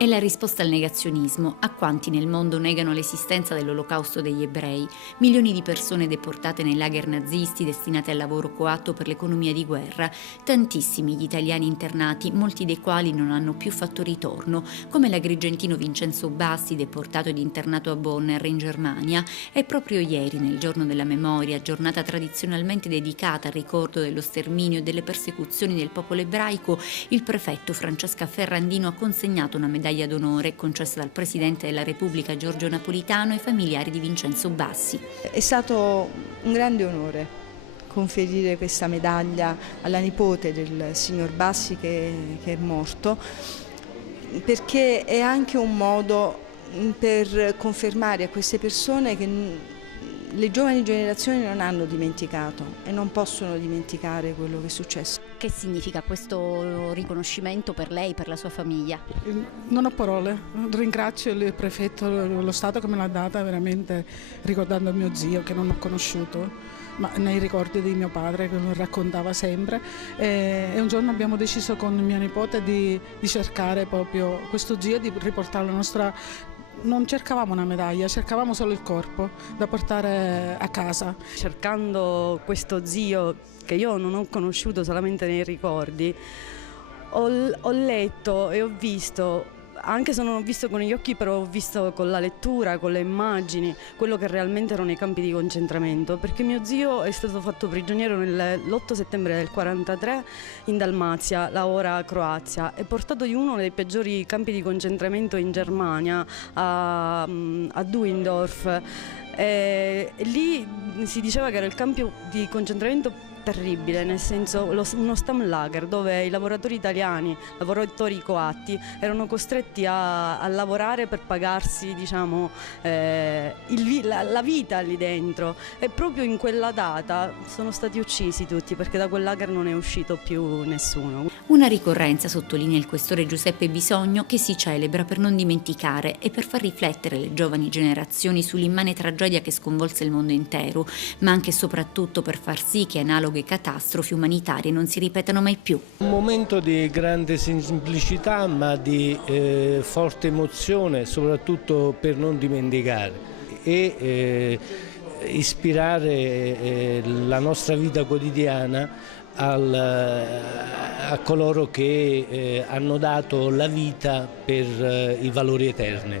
È la risposta al negazionismo a quanti nel mondo negano l'esistenza dell'olocausto degli ebrei, milioni di persone deportate nei lager nazisti destinate al lavoro coatto per l'economia di guerra, tantissimi gli italiani internati, molti dei quali non hanno più fatto ritorno, come l'agrigentino Vincenzo Bassi, deportato ed internato a Bonner in Germania, e proprio ieri, nel giorno della memoria, giornata tradizionalmente dedicata al ricordo dello sterminio e delle persecuzioni del popolo ebraico, il prefetto Francesca Ferrandino ha consegnato una medaglia d'onore concessa dal Presidente della Repubblica Giorgio Napolitano ai familiari di Vincenzo Bassi. È stato un grande onore conferire questa medaglia alla nipote del signor Bassi che è morto, perché è anche un modo per confermare a queste persone che le giovani generazioni non hanno dimenticato e non possono dimenticare quello che è successo. Che significa questo riconoscimento per lei, per la sua famiglia? Non ho parole, ringrazio il prefetto dello Stato che me l'ha data, veramente ricordando mio zio che non ho conosciuto, ma nei ricordi di mio padre che lo raccontava sempre, e un giorno abbiamo deciso con mia nipote di cercare proprio questo zio e di riportare la nostra. Non cercavamo una medaglia, cercavamo solo il corpo da portare a casa. Cercando questo zio che io non ho conosciuto solamente nei ricordi, ho letto e ho visto, anche se non ho visto con gli occhi, però ho visto con la lettura, con le immagini, quello che realmente erano i campi di concentramento, perché mio zio è stato fatto prigioniero l'8 settembre del 1943 in Dalmazia, la ora Croazia, e portato in uno dei peggiori campi di concentramento in Germania, a Duindorf. E lì si diceva che era il campo di concentramento terribile, nel senso uno Stammlager dove i lavoratori italiani, lavoratori coatti, erano costretti a lavorare per pagarsi, diciamo, la vita lì dentro, e proprio in quella data sono stati uccisi tutti, perché da quel lager non è uscito più nessuno. Una ricorrenza, sottolinea il questore Giuseppe Bisogno, che si celebra per non dimenticare e per far riflettere le giovani generazioni sull'immane tragedia che sconvolse il mondo intero, ma anche e soprattutto per far sì che analoghe catastrofi umanitarie non si ripetano mai più. Un momento di grande semplicità, ma di forte emozione, soprattutto per non dimenticare e ispirare la nostra vita quotidiana a coloro che hanno dato la vita per i valori eterni.